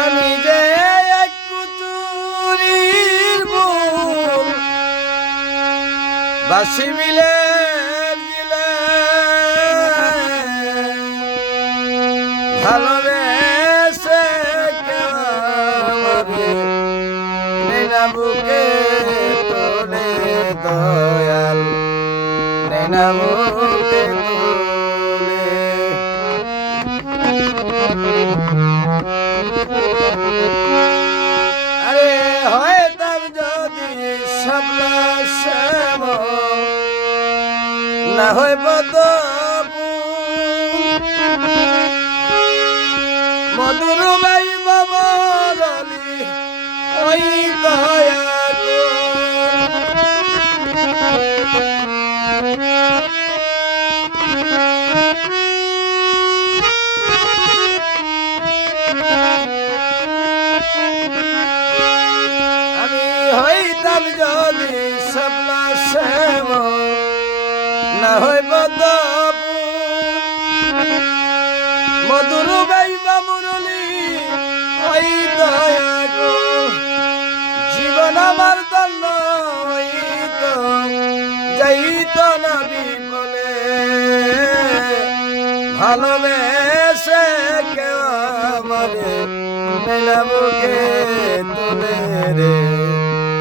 আমি যে এক কুচুরির মূল বাসি মিলে দিলে ভালোবেসে নেনা বুকে তোলে দয়াল নেনা বুকে তোলে আরে হয়তাম যদি সাবলা শ্যাম না হয় বদবু মধুর ভাই বাবলি ওই দয়া আমি হইতাম যদি সাবলা শ্যাম না হয় বদবু মধুর গাইবা মুরলি ওই দয়া গো জীবন আমার দণ্ড হইত যাইত না বিফলে ভালোবেসে কেউ আমারে নেনা বুকে তোলে রে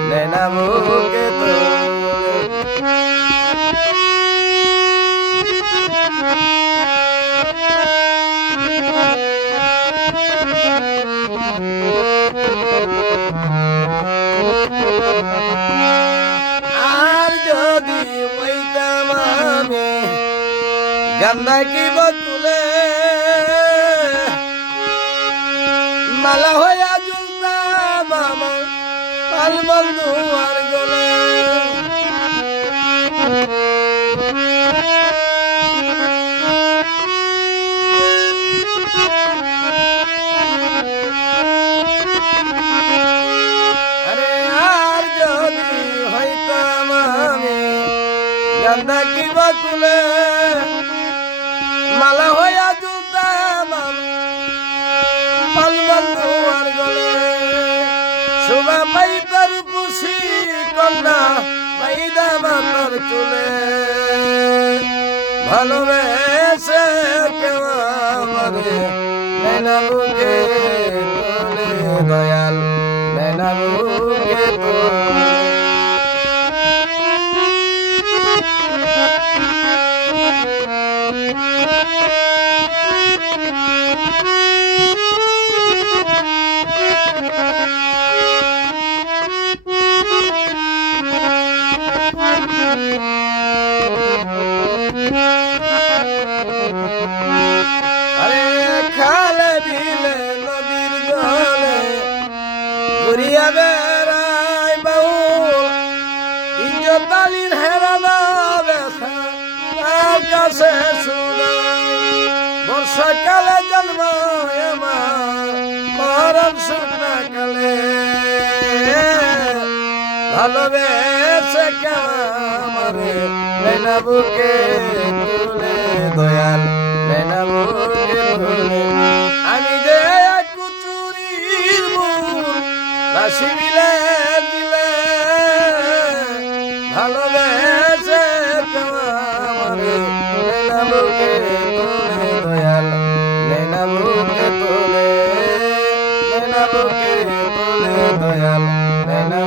নেনা বুকে তোলে আর যদি হইতাম আমি গান্না কি বকুলে মালা হইয়া জুলতাম আমার পাল বন্ধু আর গলে গান্দা কি বকুলে মালা হইয়া জুলতাম পাল বন্ধু আর গলে শোভা পাইতার পুষি কন্যা পাইদা মাতার চুলে ভালোবেসে কেউ আমারে নেনা বুকে তোলে দয়াল নেনা বুকে তোলে আরে খালে বিলে নদীর জলে ঘুরিয়া বেড়াই বাবু ইজ্জতালির হেরানা ব্যথা তার কাছে শুনাই বর্ষাকালে জন্ম আমার মরণ শুকনাকালে ভালোবেসে আমারে নেনা বুকে তোলে দয়াল নেনা বুকে তোলে আমি যে কুচুরির মূল রাশি মিলে দিলে ভালোবেসে আমারে নেনা বুকে তোলে দয়াল নেনা বুকে তোলে নেনা বুকে তোলে দয়াল নেনা